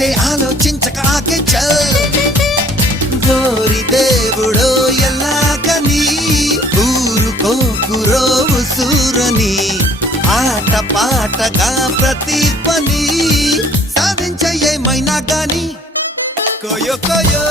అయితే ఆలోచించక ఆకే చల్ గోరి దేవుడో ఎల్లాకని ఊరుకోకురో ఉసూరని ఆట పాటగా ప్రతి పని సాధించ ఏమైనా గాని కోయో కోయో